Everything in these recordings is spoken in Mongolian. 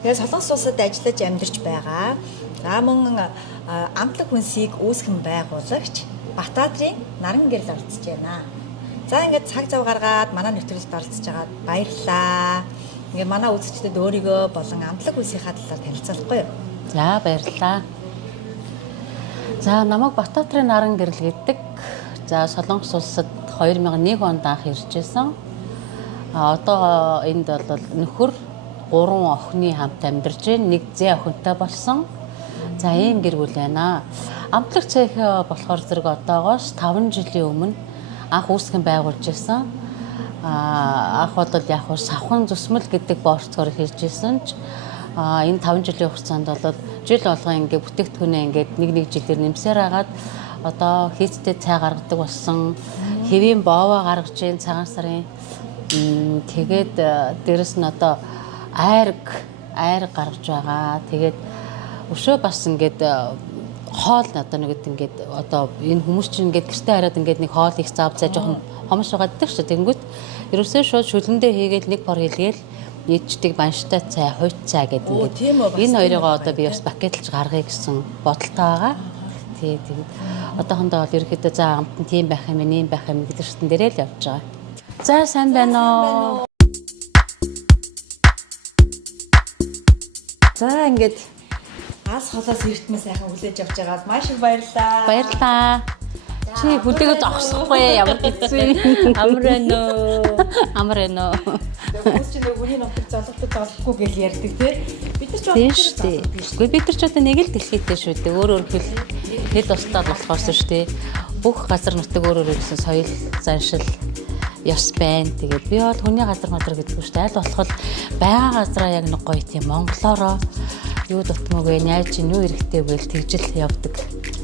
Тэгээ Солонгос улсад ажиллаж амьдарч байгаа. За мөн амтлаг хүнсийг үүсгэн байгуулагч Батбаатрын наран гэрэл оролцож байна. За ингээд цаг зав гаргаад манай нэвтрүүлэгт оролцож байгаад баярлалаа. Ингээд манай үзэгчдэд өөрийгөө болон амтлаг хүнсийнхаа талаар танилцуулахгүй юу? За баярлалаа. За намайг Батбаатрын наран гэрэл гэдэг. За Солонгос улсад 2001 онд анх ирж байсан. Одоо энд бол нөхөр 3 охины хамт амьдарч байна. Нэг зээ охинтой болсон. За ийм гэр бүл байна. Амтлаг цех болохоор зэрэг одоогоос 5 жилийн өмнө анх үүсгэн байгуулж байсан. Анх бол яг хөө савхан зүсмэл гэдэг борцоор хийж исэн ч энэ 5 жилийн хугацаанд бол жил болгоо ингээ бүтээгдэхүүнээ ингээд нэг жилээр нэмсээр агаад одоо хийцтэй цай гаргадаг болсон. Хэвийн боовоо гаргаж ийн цагаан сарын тэгээд дээрэс нь одоо айр гаргаж байгаа. Тэгээд өшөө бас ингээд хоол одоо нэг ингээд одоо энэ хүмүүс чинь ингээд гэртээ хараад ингээд нэг хоол их заав цай жоохон хомш байгаа гэдэг чинь тэнгүүт ерөөсөө шууд шүлэндээ хийгээд нэг бор хийлгээл нийтчдэг банштай цай, хувь цай гэдэг ингээд энэ хоёроо одоо би бас пакетлж гаргая гэсэн бодолтой байгаа. Тэгээд одоохондоо бол ерөөхдөө за амт нь тийм байх юм, ийм байх юм гэдэг шатн дээрээ л явж байгаа. За сайн байна уу? За ингээд ас холоос эртмээ сайхан хүлээж авч байгаад маш их баярлалаа. Баярлалаа. Чи хүлээгөө зогсохгүй ямар хэцүү. Амар байна уу? Амар байна уу? Хүмүүс чинь хүний нутаг золгохгүй гэж ярьдаг тий. Бид нар ч тийм шүү дээ. Гэхдээ бид нар ч одоо нэг л дэлхийтэй шүү дээ. Өөр хэл устдаад болохоос шүү дээ. Бүх газар нутаг өөр гэсэн соёл, заншил, ёс байна. Тэгээд би бол хүний газар гэдэггүй шүү дээ. Аль болох байгаа газараа яг нэг гоё тийм монголоороо юу дутмаг вэ? Яаж чинь юу эрэхтэй вэ? Тэгжил явдаг.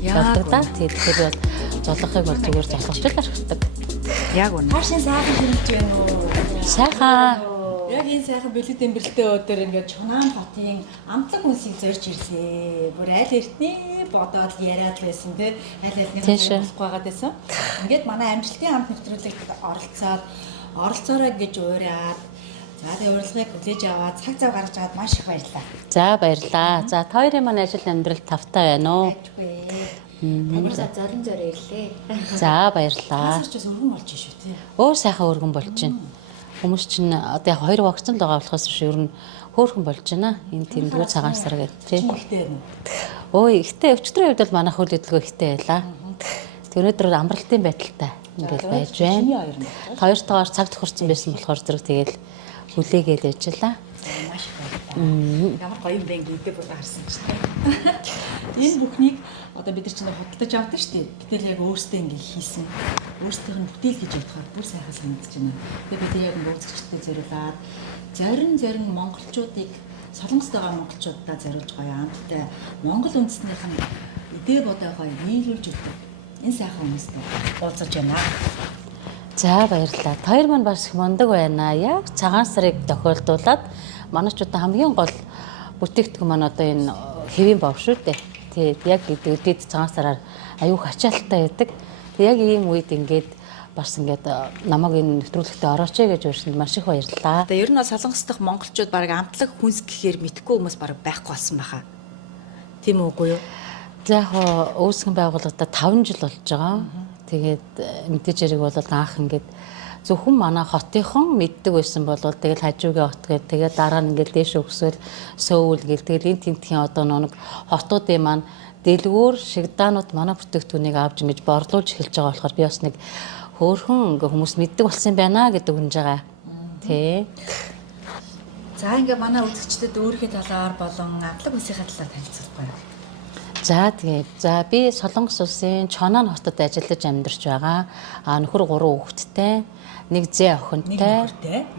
Явдаг да. Тэгэхээр бол золгохыг бол зүгээр золгочл архдаг. Яг үнэ. Хаашийн сайхан хэмж байна уу? Сайхан. Яг энэ сайхан бэлэг дэмбэрэлтэй өдөр ингээд Чунаан хотын амтлаг хүнсийг зорж ирлээ. Бүр аль эртний бодоод яриад байсан те. Аль аль нэг болохгүй байгаад байсан. Ингээд манай амжилтын хамт нэвтрүүлэгт оролцоорой гэж уураад за тэгээ урилгыг хүлээж аваад цаг зав гаргаж аваад маш их баярлалаа. За баярлалаа. За та хоёрын манай ажил амьдрал тавтай байна уу? Тамирсаа зорин зороо ирлээ. За баярлалаа. Тасарч бас өргөн болж шүү те. Өөр сайхан өргөн болж байна. Хүмүүс чинь одоо яг 2 вакцин л байгаа болохоос ер нь хөөрхөн болж байна. Энэ тэмдгүү цагаан сар гэдэг тийм. Өө ихтэй өчтөрийн үед бол манайх хөл хөдөлгөөн ихтэй байлаа. Өнөөдөр амралтын байдалтай ингээл байж байна. Хоёртойгоор цаг тохирсон байсан болохоор зэрэг тэгэл хүлээгээд ажиллаа. Маш их баярлалаа. Ямар гоё юм бэ гэдэг бол харсан чинь. Энэ бүхнийг одоо бид нар чинь худалдаж авдаг шүү дээ. Гэтэл яг өөрсдөө ингэ хийсэн. Өөрсдийнх нь бүтээл гэж бодохоор бүр сайхан санагдаж байна. Тэгээ бид яг үзэгчдэд зориулаад зорин монголчуудыг Солонгост байгаа монголчуудаа зориулж гоё амттай монгол үндэстнийх нь идээ бодоогоо нийлүүлж өгдөг. Энэ сайхан хүмүүстэй уулзаж байна. За баярлалаа. Хоёр маань бас их мундаг байна. Яг цагаан сарыг тохиолдуулаад манайчуудаа хамгийн гол бүтээгдэхүүн маань одоо энэ хэвийн бов шүү дээ. Тэгээд яг өдөөд цагаан сараар аюух ачаалттай байдаг. Тэг яг ийм үед ингээд бас ингээд намайг энэ нэвтрүүлэгтээ орооч гэж урьсанд маш их баярлалаа. Тэгээ ер нь Солонгос дахь монголчууд баг амтлаг хүнс гэхээр мэдхгүй хүмүүс баг байхгүй болсон баха. Тийм үгүй юу? За яг үүсгэн байгууллагада 5 жил болж байгаа. Тэгээд мэдээж хэрэг бол анх ингээд зөвхөн манай хотынхон мэддэг байсан бол тэгэл хажуугийн хот гэдэг тэгээд дараа нь ингээд дээш өгсөөл Сөүл гэл тэгэл энэ тэмтгийн одоо нэг хотуудын маань дэлгүүр шигдаанууд манай бүтээгдэхүүнийг авч ингэж борлуулж эхэлж байгаа болохоор би бас нэг хөөрхөн ингээ хүмүүс мэддэг болсон юм байна гэдэг хүнж байгаа. Тий. За ингээ манай үзэгчдэд өөрийнхөө талаар болон амтлаг хүнсийнхээ талаар танилцуулбая. За тэгээд за би Солонгос улсын Чонаан хотод ажиллаж амьдарч байгаа. Нөхөр 3 хүүхэдтэй, нэг зээ охинтой.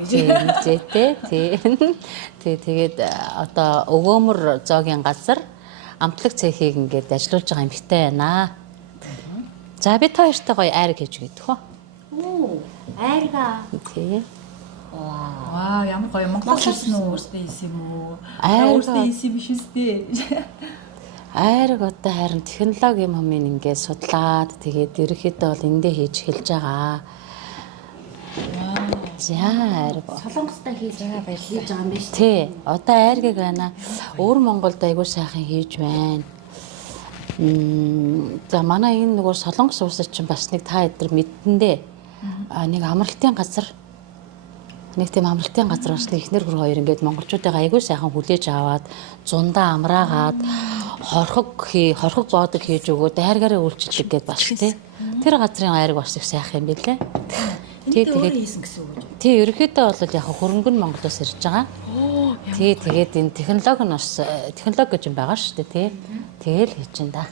Нэг зээтэй. Тэгээд одоо өгөөмөр зоогийн газар амтлаг цехийг ингээд ажиллуулж байгаа эмэгтэй байна. За би та хоёртой гоё айраг хийж өгöd хөө. Айрга. Тий. Ваа, ямар гоё Монгол хэлсэн үү? Өөртөө хийсэн юм уу? Өөртөө хийсэн биш үстэй. Айраг одоо харин технологи юм ингээд судлаад тэгээд ерөөхдөө бол эндээ хийж эхэлж байгаа. Вау. За айрг. Солонгостой хийж байгаа юм биш. Тий. Одоо айргийг байна. Өөр Монголд айгүй сайхан хийж байна. За манай энэ нөгөө Солонгос улсад чинь бас нэг та эдэр мэддэндээ нэг амралтын газар нэг тийм амралтын газар бас ихнэр хөр хоёр ингээд монголчуудаа айгүй сайхан хүлээж аваад зундаа амраагаад хорхог боодог хийж өгөө дайргаараа үйлчилдэг гэдээ бас тий. Тэр газрын айрг бас их сайхан юм билээ. Тий тэгээд хийсэн гэсэн үг үү? Тий, ерөөхдөө бол яг хөрөнгө нь Монголоос ирж байгаа. Тий, тэгээд энэ технологи нь бас технологи гэж юм байгаа шүү дээ, тий. Тэгэл хийж ин да.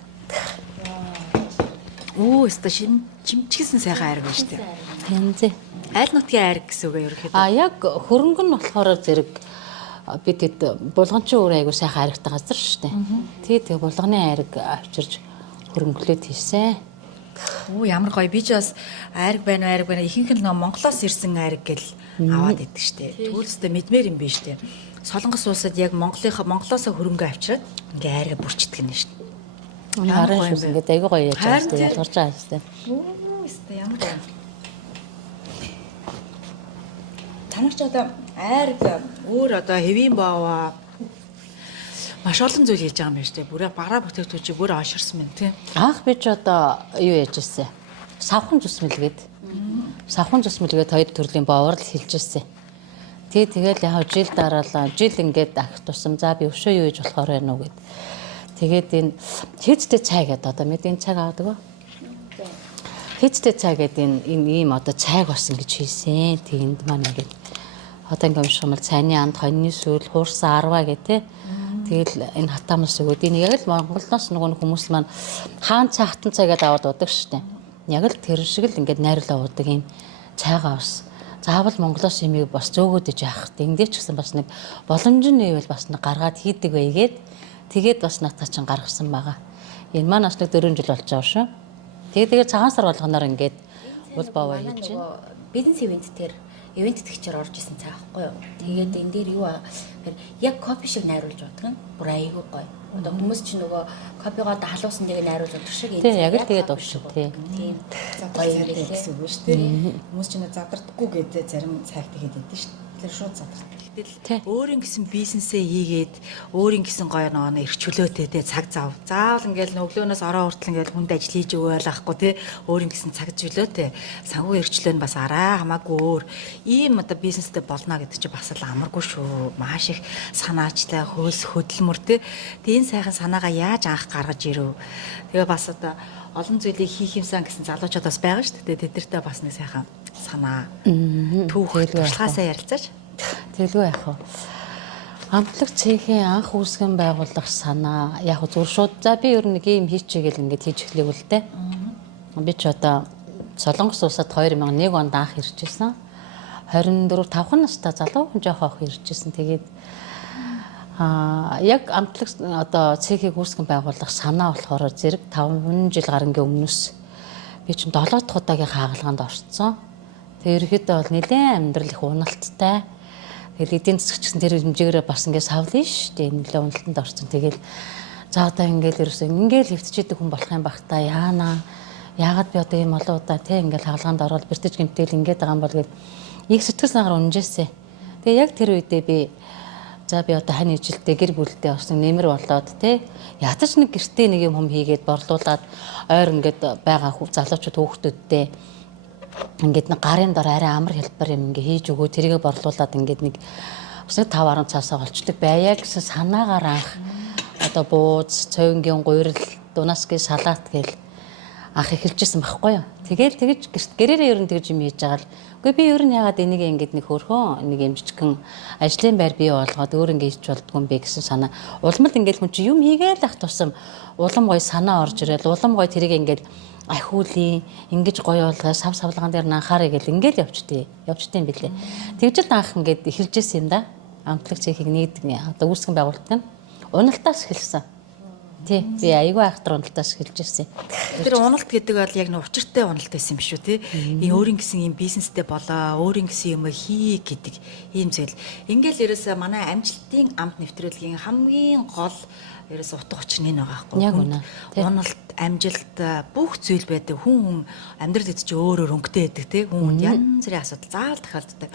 Оо, өстө шимчгсэн сайхан айрг байна шүү дээ. Тэнцээ. Айл нутгийн айрг гэсэн үг ерөөхдөө. Яг хөрөнгө нь болохоор зэрэг бид хэд булганчин өөр айгуу сайхан айргтай газар шүү дээ. Тий, тэгээ булганы айрг авчирж хөрөнгөлөөд хийсэн. Оо, ямар гоё. Би ч бас айрг байна ихэнх нь Монголоос ирсэн айрг гэл аваад идэг шүү дээ. Түүнээсээ мэдмээр юм биш үү? Солонгос улсад яг Монголоос хөрөнгө авчираад ингээ айрга бүрчдэг нь шүү дээ. Харин шүүс ингээд айгуу гоё яаж байгаа шүү дээ. Ялгарч байгаа шүү дээ. Оо, өстө ямар гоё. Танарч одоо айрг өөр одоо хэвийн бааваа маш олон зүйл хийж байгаа юм байна шүү дээ. Бүрээ бараа бүтээгдэхүүн чи бүр оширсан байна тий. Анх би ч одоо юу яаж ирсэн? Савхан зүсмэлгээд. Савхан зүсмэлгээд хоёр төрлийн боовор л хэлж ирсэн. Тэгээд яг жил дараалал жил ингээд ах тусам за би өшөө юу хийж болохоор байна уу гэд. Тэгээд энэ хийцтэй цай гэдэг одоо мэдээ цаг авдаг ба. Хийцтэй цай гэдэг энэ ийм одоо цайг бас ингэж хийсэн. Тэгэнд маань ингээд одоо ингээд юмшмал цайны анд хоньны сүүл хуурсан арва гэдэг. Тэгэл энэ хатаамас өгөөд энэ яг л Монголоос нөгөө хүмүүс маань хаан цай хатан цай гэдээ аваад удаг шүү дээ. Яг л тэр шиг л ингээд найруулаа удаг юм цайгаа бас заавал Монголоос юмыг бас зөөгөөдөж яах. Эндээ ч гэсэн бас нэг боломж нь ивэл бас нэг гаргаад хийдэг байгээд тэгээд бас натаа чин гаргасан байгаа. Энэ маань бас нэг 4 жил болж байгаа шүү. Тэгээд цагаан сар болгоноор ингээд уул баваа хийж байна. Бизнес ивент дээр ивент тгчээр орж исэн цаа байхгүй юу. Тэгээд энэ дээр юу яг кофе шиг найруулж бодох нь бүр айгүй гоё. Одоо хүмүүс чинь нөгөө кофегоо халуусан нэг найруулж бодох шиг тийм яг л тэгээд овш тий. Тийм. Гоё юм гэсэн үг шүү дээ. Хүмүүс чинь задардаггүй гэдэг зарим цагт ихэд байдсан шүү дээ. Тэр шууд задардаг. Гэтэл өөрийн гэсэн бизнесээ хийгээд өөрийн гэсэн гоё ногоо эрхчлөөтэй те цаг заавал ингээл өглөөнөөс ороо хүртэл ингээл хүнд ажил хийж өгөөл ахгүй те өөрийн гэсэн цаг зөлөөтэй санхүү эрхчлөө нь бас арай хамаагүй өөр ийм одоо бизнестэй болно гэдэг чинь бас л амаргүй шүү. Маш их санаачтай хөөс хөдөлмөр те энэ сайхан санаагаа яаж анх гаргаж ирв. Тэгээ бас одоо олон зүйлийг хийх юмсан гэсэн залуучууд бас байгаа шүү дээ. Тэдэртээ бас нэг сайхан санаа түүх туршлагаасаа ярилцаач. Тэгэлгүй яах вэ? Амтлаг цэхийн анх үүсгэн байгуулах санаа яг зүгээр шууд за би ер нь нэг юм хийчихээ гэл ингээд хийж эхлэв л дээ. Би ч одоо Солонгос улсад 2001 онд анх ирж ирсэн. 24 5 настай залуу хүн жоох ах ирж ирсэн. Тэгээд яг амтлаг одоо цэхийг үүсгэн байгуулах санаа болохоор зэрэг 5 жил гарангийн өмнөөс би чинь 7 дахь удаагийн хаагалгаанд орцсон. Тэгээд ерөөхдөө бол нэлээд амьдрал их уналттай. Тэгэл эдийн засаг гэсэн тэр хэмжээгээр бас ингээд савлаа шүү дээ. Нэлээд уналтанд орсон. Тэгэл за одоо ингээд ерөөсөө ингээд хөвтчихэд хүн болох юм бах та яана. Яагаад би одоо ийм олон удаа те ингээд хаалгаанд ороод бэртэж гэмтэл ингээд байгаа юм бол гээд их сэтгэл санаагаар унжээсэ. Тэгээ яг тэр үедээ би за би одоо хань ижилтэй гэр бүлтэй бас нэмэр болоод те ятаж нэг гэртээ нэг юм хийгээд борлуулад ойр ингээд байгаа залуучууд хүүхдүүдтэй ингээд нэг гарын дор арай амар хэлбэр юм ингээ хийж өгөө тэрийгэ борлуулад ингээд нэг бас 5-10 цаасаа олчдаг байя гэсэн санаагаар анх одоо бууз, цовингийн гуйрал, дунаасгийн салаат гэл анх эхэлжсэн байхгүй юу. Тэгэл тэгж гэрээрээ ер нь тэгж юм хийж байгаа л. Үгүй би ер нь яагаад энийг ингээд нэг хөөрхөн нэг юм жижигхэн ажлын байр бий болгоод өөр ингээд хийж болдгүй юм бэ гэсэн санаа. Улмал ингээд хүн чи юм хийгээл ах тусам улам гоё санаа орж ирэл улам гоё тэрийг ингээд ахиулын ингэж гоё болгоо сав савлаган дээр анхаарай гэл ингээл явчтээ юм билээ. Тэгж л анх ингээд эхэлжсэн юм да. Амтлаг цэхийг нэгдэг одоо үүсгэн байгуулалт нь уналтаас эхэлсэн. Тий би айгүй айхтар уналтаас эхэлжсэн. Тэр уналт гэдэг бол яг нэг учиртай уналт байсан юм шүү тий. Энэ өөрийн гэсэн юм бизнестэй болоо, өөрийн гэсэн юм хий гэдэг ийм зүйл. Ингээл ерөөсө манай амжилтын амт нэвтрүүлгийн хамгийн гол ерөөсө утга учир нь байгаа байхгүй. Яг үнэ. Уналт, амжилт бүх зүйл байдаг. Хүн амьдрал гэдэг чинь өөр өнгөтэй байдаг тий. Хүн янз бүрийн асуудал заавал тохиолддог.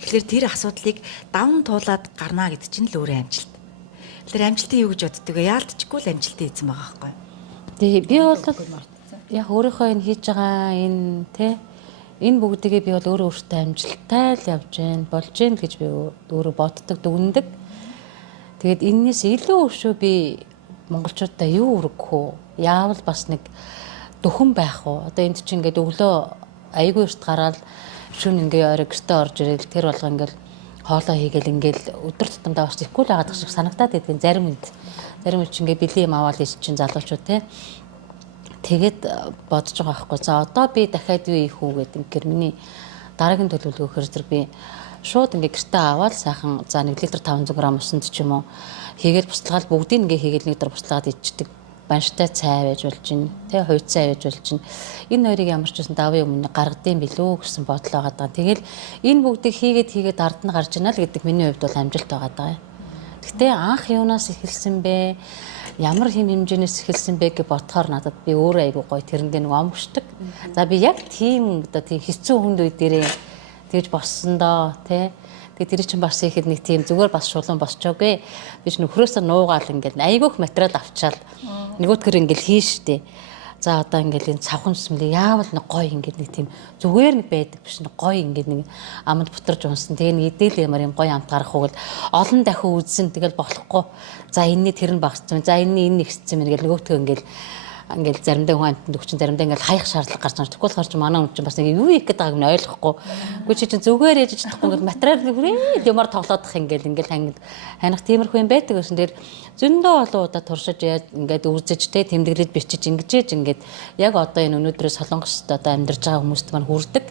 Тэгэхээр тэр асуудлыг даван туулаад гарнаа гэдэг чинь л өөрөө амжилт. Тэр амжилтын юу гэж боддөг вэ? Яалтчгүй л амжилтын эзэн байгаа байхгүй. Тэгээ би бол яг өөрийнхөө энэ хийж байгаа энэ бүгдийг би бол өөртөө амжилттай л явж гэн болж гэн гэж би өөрөө боддог дүгнэдэг. Тэгээд энэс илүү өшөө би монголчуудаа юу өргөх үү? Яавал бас нэг дөхөн байх уу? Одоо энд чинь ингээд өглөө айгүй өрт гараад шүн ингээ орой гэртээ орж ирэл тэр болго ингээл хоолоо хийгээл ингээл өдөр тутамдаа бас ихгүй л байгаа шиг санагдаад байдгийн зарим үед чинь ингээ бэлэн юм аваад ич чинь залуучууд тэгээд бодож байгаа байхгүй. За одоо би дахиад юу хийх үү гэдэг ингээд миний дараагийн төлөвлөгөөр зэрэг би шууд ингээ гэртээ аваад сайхан за 1 литр 500 г усанд ч юм уу хийгээл буцалгаад бүгдийг ингээ хийгээл нэг дөр буцалгаад ичдэг банштай цай байж болж байна. Тэ хувь цай байж болж байна. Энэ хоёрыг ямар ч үсэн давын өмнө гаргадсан билүү гэсэн бодол байгаа даа. Тэгэл энэ бүгдийг хийгээд ард нь гарч ийна л гэдэг миний хувьд бол амжилт байгаа даа. Гэхдээ анх юунаас эхэлсэн бэ? Ямар хэм хэмжээнээс эхэлсэн бэ гэж бодохоор надад би өөрөө айгуу гоё тэрэндээ нэг омгшдаг. За би яг тийм одоо тийм хэцүү хүнд үе дээрээ тэгж боссон доо тэ. Тэгээд тэр чинь бас ихэд нэг тийм зүгээр бас шулуун босчоогүй. Би ч нөхрөөсөө нуугаал ингээл айгүйх материал авчаал нөгөөдгөр ингээл хийн штэ. За одоо ингээл энэ цавхан зүсмлээ яавал нэг гоё ингээд нэг тийм зүгээр нэг байдаг биш нэг гоё ингээд нэг амд бутарж унсан. Тэгээ нэг идэл ямар юм гоё амт гарах уу гэл олон дахин үзсэн тэгэл болохгүй. За энэний тэр нь багцсан. За энэний энэ нэгссэн мэн гэл нөгөөдгөө ингээл заримдаа хүн амтнд өгчин заримдаа ингээл хаях шаардлага гарч байгаа. Тэгвэл гарч манай хүн чинь бас нэг юу хийх гээд байгааг нь ойлгохгүй. Үгүй чи чинь зүгээр ээж чадахгүй ингээл материал хүрээ юмар тоглоодох ингээл ханах тиймэрхүү юм байдаг гэсэн. Тэр зөндөө олон удаа туршиж яаж ингээд үрзэж тэ тэмдэглэж бичиж ингэж ингээд яг одоо энэ өнөөдрөөс Солонгост одоо амьдарч байгаа хүмүүст маань хүрдэг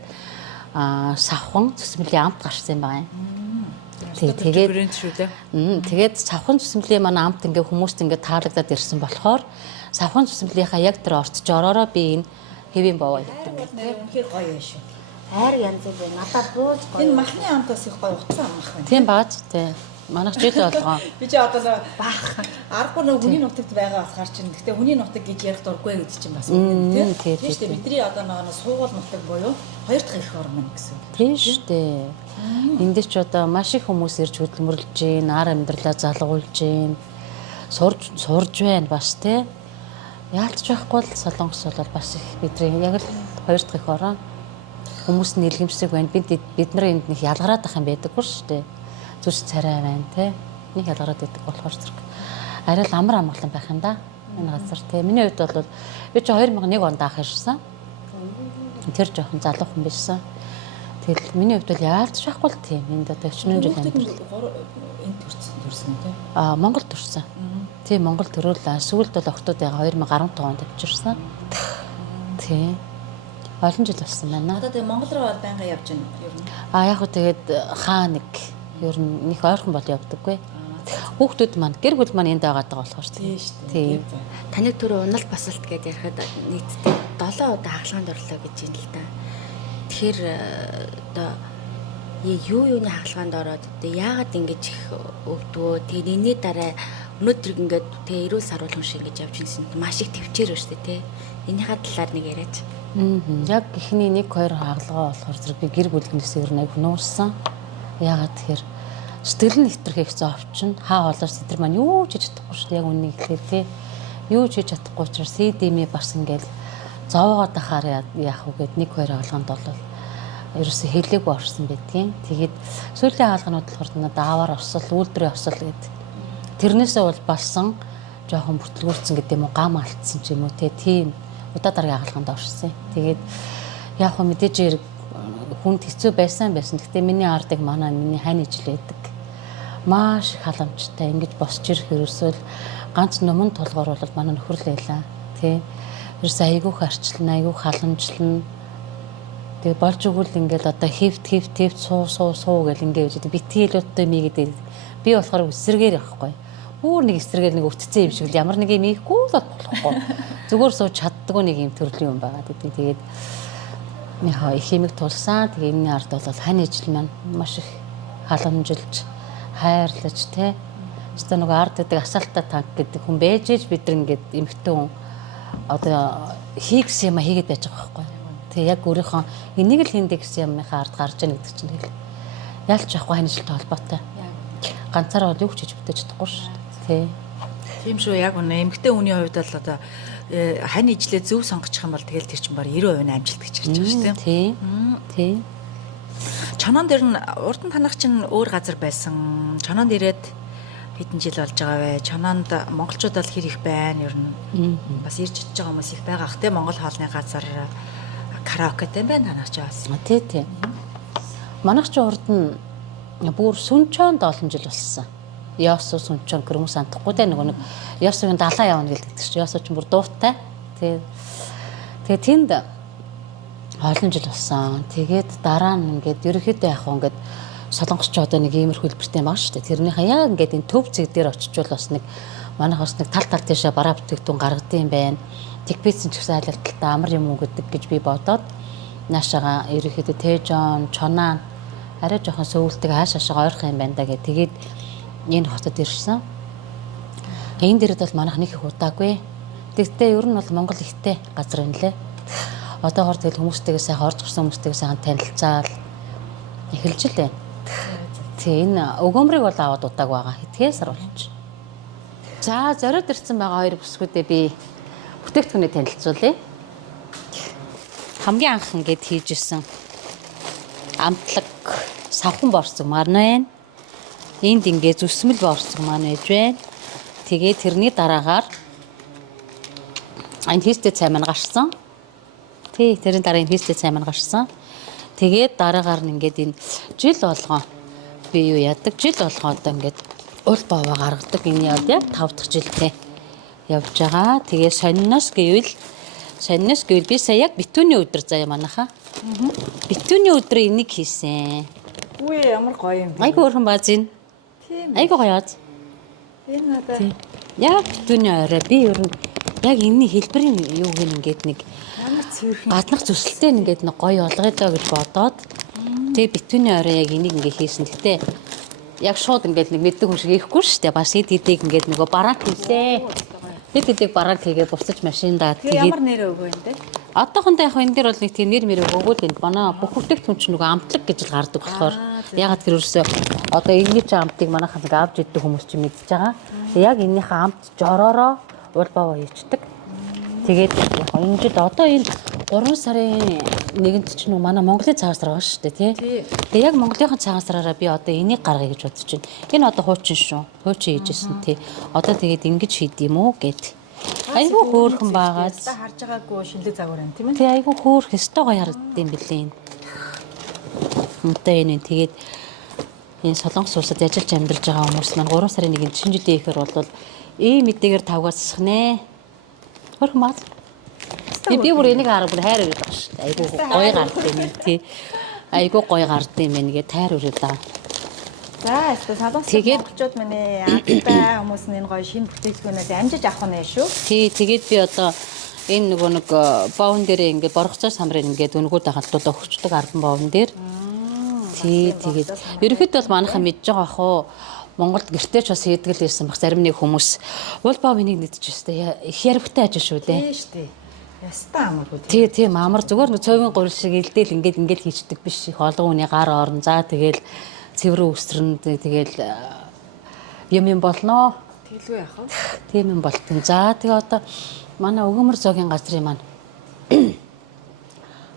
савхан зүсмэлийн амт гарсан юм байна. Тэгээд савхан зүсмэлийн маань амт ингээ хүмүүст ингээ таалагдаад ирсэн болохоор савхан зүсмэлийнхаа яг тэр орцож ороороо би энэ хэвийн бовоо хийдэг. Үнэхээр гоё юм шүү. Хайр янз бүр надад бууз гоё. Энэ махны амтаас их гоё утсан ам мах байна. Тийм бааз тий. Манайх жил болгоо. Би ч одоо баах. Аргагүй нэг хүний нутагт байгаа болохоор чинь. Гэхдээ хүний нутаг гэж ярих дурггүй гэдэг чинь бас үнэн тий. Тийм шүү дээ. Бидний одоо нэг суугуул нутаг буюу хоёр дахь их орн мэн гэсэн. Тийм шүү дээ. Энд ч одоо маш их хүмүүс ирж хөдөлмөрлөж гин, ар амьдралаа залгуулж гин, сурж байна бас тий. Яалтч байхгүй л Солонгос бол бас их бидний яг л хоёр дахь их орн. Хүмүүс нэлгэмсэг байна. Бид нар энд нэг ялгараад ах юм байдаггүй шүү дээ. Зүс царай байна те. Нэг ялгараад байдаг болохоор зэрэг. Арай л амар амгалан байх юм да. Энэ газар те. Миний хувьд бол би чи 2001 онд анх ирсэн. Тэр жоохон залуухан байсан. Тэгэл миний хувьд бол яалтч байхгүй л тийм. Энд одоо 40 жил амьд. Энд төрсөн те. Монгол төрсөн. Тийм Монгол төрөөл сүүлд бол октодыгаа 2015 онд авчирсан. Тийм. Олон жил болсон байна. Одоо тэгээ Монгол руу байнга явж байна ер нь. Яг хөө тэгээд хаа нэг ер нь нэг ойрхон бол явдаггүй. Хүүхдүүд маань гэр бүл маань энд байгаад байгаа болохоор тийм шүү дээ. Тийм. Таны түр уналт басалт гэдээ ярихад нийтдээ 7 удаа хагалгаанд орлоо гэж юм л да. Тэгэхээр одоо юуны хагалгаанд ороод одоо яагаад ингэж их өвдвөө. Тэгээд энэний дараа өнөөдөр ингээд тэгээ эрүүл саруул хүн шиг ингэж явж ирсэн маш их төвчээр шүү дээ тий. Энийхээ талаар нэг яриач. Яг ихний 1-2 хагалгаа болохоор зэрэг би гэр бүлнээс ер нь аяг нуурсан. Яагаад тэгэхээр сэтгэл нь нэвтрэх зовчин хаа болоор сэтгэр маань юу ч хийж чадахгүй шүү дээ. Яг үннийг хэлэхээр тий. Юу ч хийж чадахгүй учраас CDM бас ингээд зовоогоод ахаар яах вэ гэд 1-2 хагалгаанд бол ерөөсө хэлээгүй орсон байдгийн. Тэгээд сүүлийн хаалганууд болохоор даавар осол, үйлдвэрийн осол гэдэг. Тэрнээсээ бол болсон жоохон бүртлгүүлсэн гэдэг юм уу, гам алдсан ч юм уу тийм удаа дараагийн хаалганд орсон. Тэгээд яг хөө мэдээж хүнд хэцүү байсан. Гэхдээ миний ардыг миний хань ижил байдаг. Маш их халамжтай ингэж босч ирэх ерөөсөө ганц нөмөн тулгуур бол манай нөхөр л байлаа. Тэ. Ерөөсөө айгүйх арчлан, айгүйх халамжлан. Тэгээ болж өгвөл ингээд одоо хевт суу гэл ингээд үжид битгийлүүдтэй ми гэдэг. Би болохоор үсэргээр явахгүй. Өөр нэг эсрэгээр нэг өвтцэн юм шиг л ямар нэг юм ийхгүй л болохгүй. Зүгээр сууж чаддгүй нэг юм төрлийн юм байгаа гэдэг. Тэгээд яхаа их хэмиг тулсан. Тэгээ энэний ард бол хань ижил маань маш их халамжилж, хайрлаж тэ. Өөртөө нөгөө ард гэдэг асаалтаа танк гэдэг хүн байж ээж бид нар ингээд эмхтэн хүн одоо хийгс юм хийгээд байж байгаа байхгүй. Тэгээ яг өөрийнхөө энийг л хийндэ гэсэн юмынхаа ард гарч ийн гэдэг чинь тэгэл ялч явахгүй хань ижилтэй холбоотой. Ганцаараа бол юу ч хийж бүтээж чадахгүй шүү дээ. Тийм шүү, яг үнэ эмэгтэй хүний хувьд бол одоо хань ижлээ зөв сонгочих юм бол тэгэл тэр чинь баг 90% амжилт гэж хэлж байгаа шүү дээ. Тийм. Чоноон дээр нь урд нь танах чинь өөр газар байсан. Чоноонд ирээд хэдэн жил болж байгаа вэ? Чоноонд монголчууд бол хэр их байна ер нь. Бас ирж чиж байгаа хүмүүс их байгаах те Монгол хоолны газар караокетэй байна танах ч бас. Тий. Манайх ч урд нь бүр сүнчоонд олон жил болсон. Яосо сүнчоон хүмүүс андахгүй те нөгөө нэг яосогийн далаа явна гэдэг чинь яосо ч бүр дуутай. Тэгээ тэнд олон жил болсон. Тэгээд дараа нь ингээд ерөөхдөө яг ингээд солонгосч одоо нэг иймэрхүү хэлбэртэй байгаа шүү дээ. Тэрнийхээ яг ингээд энэ төв зэг дээр очичвол бас нэг манайх бас нэг тал тийшээ бараа бүтээгдэхүүн гаргадсан байна. Тэгпээсэн ч гэсэн айлталтаа амар юм уу гэдэг гэж би бодоод наашаага ерөөхдөө Тэжон, Чонан арай жоохон сөүлдэг хаашаашаа ойрхон юм байна да гэх. Тэгээд энэ хотод ирсэн. Энэ дээрд бол манайх нэг их удаагүй. Тэгтээ ер нь бол Монгол ихтэй газар юм лээ. Одоогоор тэгэл хүмүүстэйгээ сайхан орж ирсэн хүмүүстэйгээ сайхан танилцаал эхэлж лээ. Тэ энэ өгөөмрийг бол аваад удааг байгаа. Хэдхэн сар болж. За зориод ирсэн байгаа хоёр бүсгүүдээ би бүтээгдэхүүнээ танилцуулъя. Хамгийн анх ингээд хийж исэн амтлаг савхан борцог маань байна. Энд ингээд зүсмэл борцог маань байж байна. Тэгээд тэрний дараагаар энэ хийстэй цай маань гарсан. Тий, тэрний дараа энэ хийстэй цай маань гарсан. Тэгээд дараагаар нь ингээд энэ жил болгоо би юу яадаг? Жил болгоо одоо ингээд уул бовоо гаргадаг. Энэ яг 5 дахь жилдээ явж байгаа. Тэгээ сонноос гэвэл би сая яг битүүний өдөр заяа манайхаа. Битүүний өдөр энийг хийсэн. Үе ямар гоё юм бэ? Айгу өрхөн бааз ин. Тийм. Айгу гоёод. Энэ надаа. Яг битүүний орой би ер нь яг энэний хэлбэрийн юу гэн ингээд нэг ямар цэвэрхэн гаднах зүсэлтэй ингээд нэг гоё олгоё доо гэж бодоод тэгээ битүүний орой яг энийг ингээд хийсэн. Гэтэ яг шууд ингээд нэг мэддэг хүн шиг ихгүй шүү дээ. Бас эдийг ингээд нөгөө бараак хийлээ. Эдийг бараак хийгээд буцаж машиндаа тэгээ ямар нэр өгөө энэ? Одоохондоо яг энэ дээр бол нэг тийм нэр мэр өгөөд энэ манай бүх бүтээгдэхүүн чинь нөгөө амтлаг гэж л гардаг болохоор ягаад тэр ерөөсөө одоо ингэж амтыг манайхаа нэг авч идэх хүмүүс чинь мэдж байгаа. Яг энэнийхээ амт жороороо уул баваа хийчдэг. Тэгээд яг энэ жил одоо энэ 3 сарын 1-нд ч нөгөө манай Монголын цагаан сар байгаа шүү дээ тий. Тэгээ яг Монголынхаа цагаан сараараа би одоо энийг гаргая гэж бодож байна. Энэ одоо хуучин шүү. Хуучин хийжсэн тий. Одоо тэгээд ингэж хийд юм уу гэд. Айгу хөөрхөн байгаа. Харж байгаагүй шинэлэг загвар байна тийм ээ. Тий айгу хөөрх өстой гоё харагдсан билээ энэ. Үнтэй энэ тэгээд энэ солонгос улсад ажиллаж амьдарч байгаа хүмүүс маань 3 сарын 1-нд шинэ жилийн ихээр бол ийм мэдээгээр тавгацсах нэ. Хөөрхөн маа. Би бүр энийг хараад бүр хайр өрөөд байгаа шүү дээ. Айгу гоё гардыг юм тий. Айгу гоё гардыг юм нэгээ тайр өрөөд байгаа. За солонгос монголчууд манай анхтай хүмүүс нь энэ гоё шинэ бүтээгдэхүүнээс амжиж авах нь шүү. Тий тэгээд би одоо энэ нөгөө нэг боон дээр ингээд боргоцоо самрын ингээд өнгөд халтуулаа өгчдөг 10 боон дээр. Тий тэгээд ерөөхдөө бол манайхан мэдж байгаа ах уу Монголд гэртээ ч бас хийдгэл байсан баг зарим нэг хүмүүс уул боо миний нэгдэжсэн их ярвхтай ажил шүү дээ. Тий шүү дээ. Ястаа амаргүй. Тийм амар зүгээр нэг цовын гурил шиг илдээл ингээд хийчдэг биш их олон хүний гар орон за тэгэл цэврэн өсрөн тэгэл юм болноо. Тэглгүй яах вэ? Тийм юм болтон. За тэгээ одоо манай өгөөмөр зоогийн газрын маань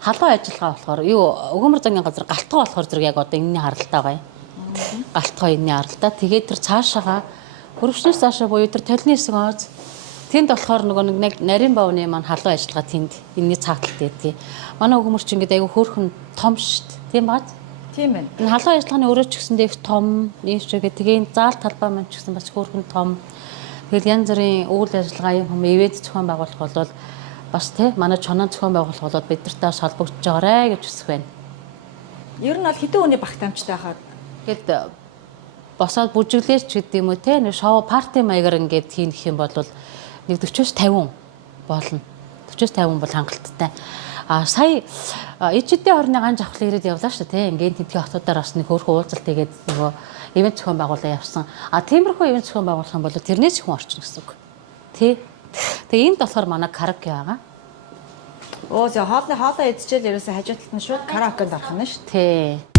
халуун ажиллагаа болохоор юу өгөөмөр зоогийн газар галтгоо болохоор зэрэг яг одоо энэний харалтаа гоё. Галтгоо энэний харалтаа. Тэгээд тэр цаашаага хөрвчнээс цаашаа буюу тэр толны хэсэг ооз тэнд болохоор нөгөө нэг нарийн бовны маань халуун ажиллагаа тэнд энэний цааталт дээ. Манай өгөөмөр ч ингээд айгүй хөөрхөн том шít. Тийм бааз. Тийм байна. Энэ халуун ажиллагааны өрөө ч гэсэндээ их том, нийшээгээ тэгээ заал талбай маань ч гэсэн бас хөөрхөн том. Тэгэл янз бүрийн үйл ажиллагаа юм ивэд зохион байгуулах бол бас тий манай чоноо зохион байгуулах болоод бид нартай холбогдож байгаарэ гэж хүсэх байна. Ер нь бол хэдэн хүний багтаамжтай хаад Тэгэд босоод бүжиглээч гэдэг юм уу те нэг шоу парти маягаар ингээд хийх юм бол нэг 40-50 болно. 40-50 бол хангалттай. Сая ичдээ орны ган жавхлаа ирээд явлаа шүү дээ. Ингээд тентгийн хотуудаар бас нэг хөөрхөн уулзалт хийгээд нөгөө ивент зохион байгуулалт явсан. Тиймэрхүү ивент зохион байгуулах юм бол тэрнээс хүн орчин гэсэн үг. Тий. Тэгээ энд болохоор манай караоке байгаа. Оо зөө хоолоо идчихэл ерөөсөө хажуу талд нь шууд караокенд орох нь шүү. Тий.